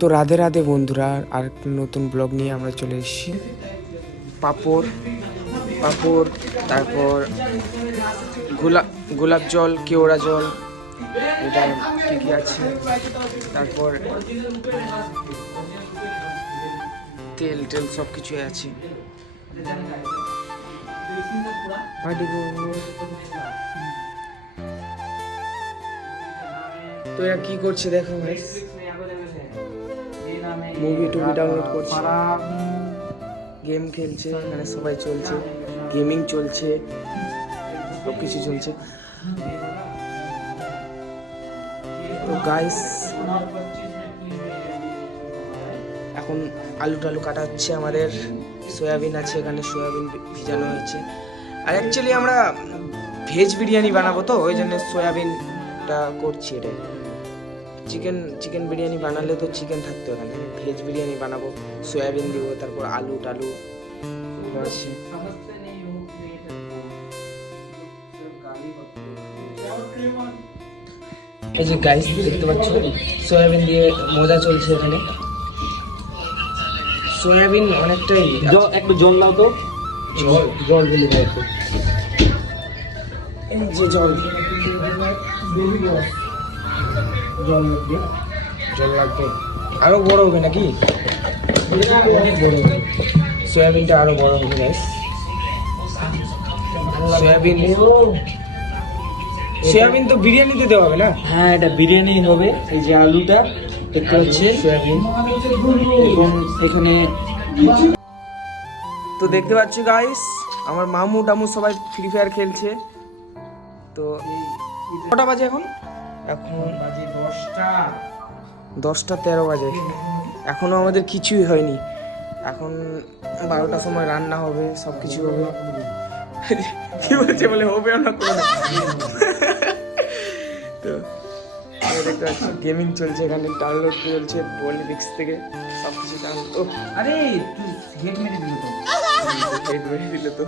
তো রাধে রাধে বন্ধুরা, আর একটা নতুন ব্লগ নিয়ে আমরা চলে এসেছি। পাঁপড়, তারপর গোলাপ জল, কেওড়া জল, এটা কি কি আছে, তারপর তেল সব কিছুই আছে। তো এরা কি করছে দেখো ভাই, মুভি টুভি ডাউনলোড করছে, গেম খেলছে, এখানে সবাই চলছে, গেমিং চলছে, সব কিছু চলছে। তো গাইস এখন আলু টালু কাটা হচ্ছে, আমাদের সয়াবিন আছে, এখানে সয়াবিন ভিজানো হয়েছে। আর অ্যাকচুয়ালি আমরা ভেজ বিরিয়ানি বানাবো, তো ওই জন্য সয়াবিনটা করছি। এটা চিকেন বিরিয়ানি বানালে তো চিকেন থাকতো, এখানে ভেজ বিরিয়ানি বানাবো, সয়াবিন দিব, তারপর আলু টালু আছে। এই যে গাইস দেখতে পাচ্ছ, সয়াবিন দিয়ে মজা চলছে এখানে। সয়াবিন অনেকটাই, একটু জল দাও তো, জল দিলে ভাই একটু, এই যে জল লাগবে, আরো বড় হবে নাকি? অনেক বড় হবে, সয়াবিনটা আরো বড় হবে গাইস। সয়াবিন তো বিরিয়ানিতে দেওয়া হবে না? হ্যাঁ, এটা বিরিয়ানি হবে। এই যে আলুটা দেখতে পাচ্ছি, সয়াবিন, এবং এখানে তো দেখতে পাচ্ছি গাইস আমার মামু টামু সবাই ফ্রি ফায়ার খেলছে। তো কটা বাজে এখন? এখন বাজে 10টা 13 বাজে, এখনো আমাদের কিছুই হয়নি। এখন 12টার সময় রান্না হবে, সব কিছু হবে। কি বলছে বলে হবে না তো। তো দেখতে পাচ্ছি গেমিং চলছে, এখানে ডাউনলোড চলছে পলিটিক্স থেকে সব কিছু ডাউনলোড। আরে তুই হেড মেরে দিল তো, হেড মেরে দিলে তো।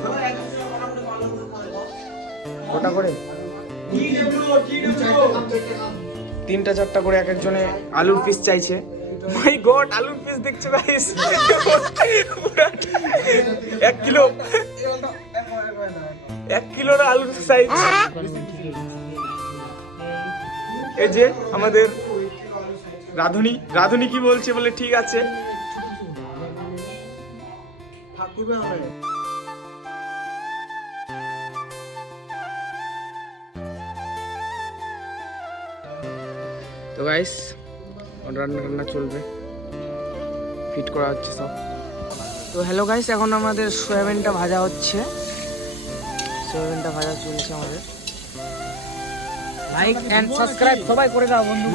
কটা করে? 3টা 4টা করে এক একজনে আলুর পিস চাইছে। মাই গড, আলুর পিস দেখছো গাইস, 1 কিলো, 1 কিলোর আলুর সাইজ। এই যে আমাদের রাধুনি কি বলছে বলে, ঠিক আছে। তো গাইস রান্না চলবে, ফিট করা হচ্ছে সব। তো হ্যালো গাইস, এখন আমাদের সয়াবিনটা ভাজা হচ্ছে, সয়াবিনটা ভাজা চলছে আমাদের। লাইক এন্ড সাবস্ক্রাইব সবাই করে দাও বন্ধু।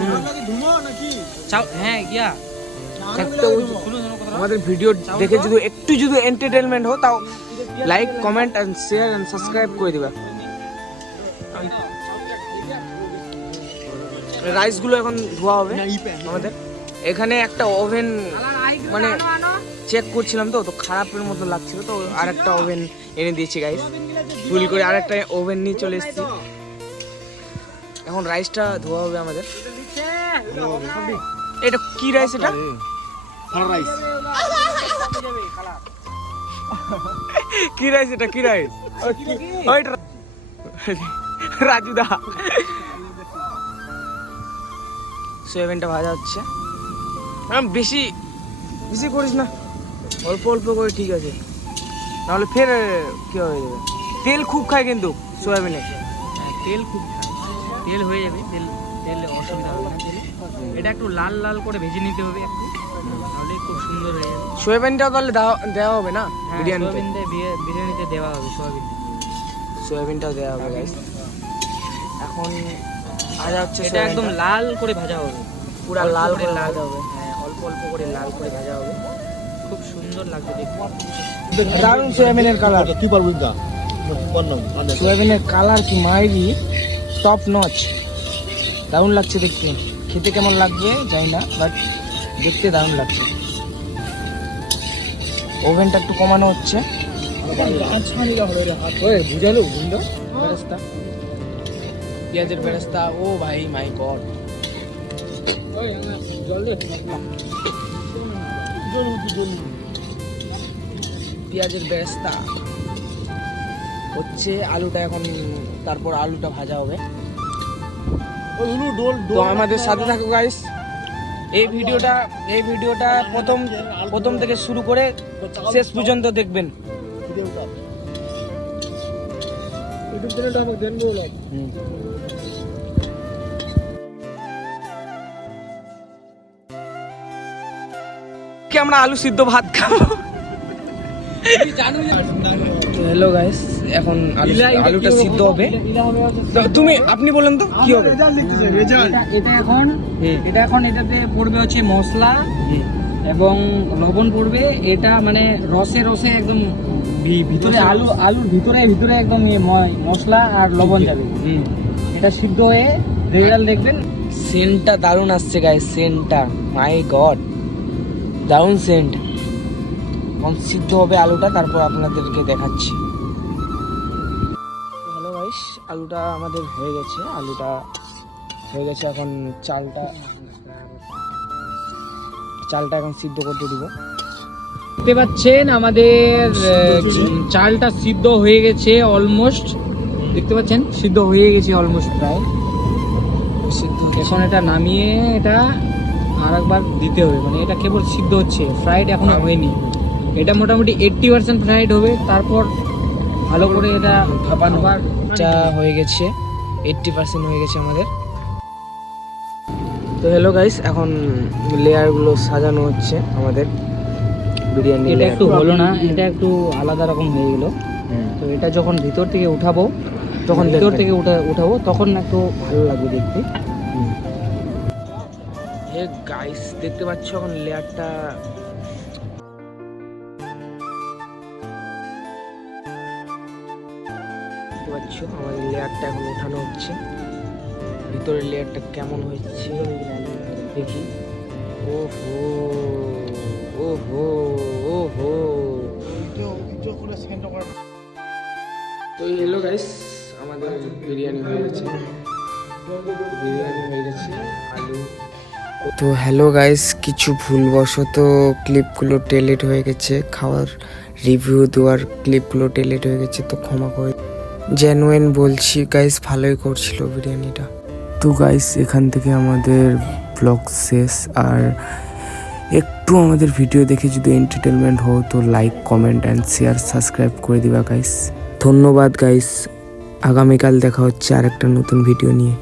হ্যাঁ গিয়া আমাদের ভিডিও দেখে যদি এন্টারটেনমেন্ট হো, তাও like comment and share and subscribe করে দিবা। রাইসগুলো এখন ধোয়া হবে আমাদের। এখানে একটা ওভেন মানে চেক করছিলাম, তো খারাপের মতো লাগছিল, তো আরেকটা ওভেন এনে দিয়েছি গাইস, ভুল করে আরেকটা ওভেন নিয়ে চলে এসেছি। এখন রাইসটা ধোয়া হবে আমাদের। এটা কি রাইস? এটা কি রাইস? এটা কি রাইস? রাজুদা, সয়াবিনটা ভাজা হচ্ছে। বেশি বেশি করিস না, অল্প অল্প করে, ঠিক আছে, নাহলে ফের কি হয়ে যাবে। তেল খুব খায় কিন্তু সয়াবিনে, তেল খুব তেল হয়ে যাবে, তেল অসুবিধা হবে না। এটা একটু লাল লাল করে ভেজে নিতে হবে একটু, তাহলে খুব সুন্দর হয়ে যাবে। সয়াবিনটাও তাহলে দেওয়া হবে না বিরিয়ানিতে দেওয়া হবে, সয়াবিনটাও দেওয়া হবে গাইস। এখন ভাজা হচ্ছে, এটা একদম লাল করে ভাজা হবে, পুরা লাল করে ভাজা হবে। হ্যাঁ, অল্প অল্প করে লাল করে ভাজা হবে, খুব সুন্দর লাগবে দেখতে। দারুণ সয়াবিনের কালার, কি পারবো না, সয়াবিনের কালার কি মাইরি, টপ নচ, দারুণ লাগছে দেখতে। খেতে কেমন লাগবে জানি না, বাট দেখতে দারুণ লাগছে। ওভেনটা একটু কমানো হচ্ছে, বুঝালো বেরেস্তা, পেঁয়াজের বেরেস্তা। ও ভাই মাই গড, পেঁয়াজের বেরেস্তা হচ্ছে, আলুটা এখন, তারপর আলুটা ভাজা হবে। তো আমাদের সাথে থাকো গাইস, এই ভিডিওটা প্রথম থেকে শুরু করে শেষ পর্যন্ত দেখবেন। কি আমরা আলু সিদ্ধ ভাত খাবো। হ্যালো গাইস, এখন আলুটা সিদ্ধ হবে। আপনি বলেন তো কি হবে। এটা এখন এটাতে পড়বে হচ্ছে মশলা এবং লবণ পড়বে। এটা মানে রসে রসে একদম ভিতরে আলুর ভিতরে একদম মশলা আর লবণ যাবে। এটা সিদ্ধ হয়ে রেজাল্ট দেখবেন। সেন্টটা দারুণ আসছে গাইস, সেন্টটা মাই গড, দারুণ সেন্ট। এখন সিদ্ধ হবে আলুটা, তারপর আপনাদেরকে দেখাচ্ছি। হ্যালো গাইস, আলুটা আমাদের হয়ে গেছে, এখন চালটা এখন সিদ্ধ করতে দিব। দেখতে পাচ্ছেন আমাদের চালটা সিদ্ধ হয়ে গেছে অলমোস্ট। দেখতে পাচ্ছেন সিদ্ধ হয়ে গেছে অলমোস্ট প্রায় সিদ্ধ। এখন এটা নামিয়ে এটা আর একবার দিতে হবে, মানে এটা কেবল সিদ্ধ হচ্ছে, ফ্রাইড এখনো হয়নি। এটা মোটামুটি 80% ফ্রাইড হবে, তারপর ভালো করে এটা ভাপানোটা হয়ে গেছে, 80% হয়ে গেছে আমাদের। তো হ্যালো গাইস, এখন লেয়ারগুলো সাজানো হচ্ছে আমাদের বিরিয়ানি। এটা একটু হলো না, এটা একটু আলাদা রকম হয়ে গেল। তো এটা যখন ভিতর থেকে উঠাবো, তখন একটু ভালো লাগবে দেখতে। হে গাইস, দেখতে পাচ্ছ এখন লেয়ারটা আমাদের লেয়ারটা এখন উঠানো হচ্ছে। ভিতরের লেয়ারটা কেমন হচ্ছে দেখি। ওহো ওহো ওহো। তো হ্যালো গাইস, আমাদের বিরিয়ানি হয়ে গেছে, আলু। তো হ্যালো গাইস, কিছু ভুলবশত ক্লিপগুলো ডিলিট হয়ে গেছে, খাওয়ার রিভিউ দেওয়ার ক্লিপগুলো ডিলিট হয়ে গেছে, তো ক্ষমা করে। জেনুইন বলছি গাইস, ভালোই করছিল বিরিয়ানিটা। তো গাইস, এখান থেকে আমাদের ব্লগ শেষ। আর একটু আমাদের ভিডিও দেখে যদি এন্টারটেনমেন্ট হও তো like, comment and share, subscribe করে দিবা গাইস। ধন্যবাদ গাইস, আগামীকাল দেখা হচ্ছে আরেকটা নতুন ভিডিও নিয়ে।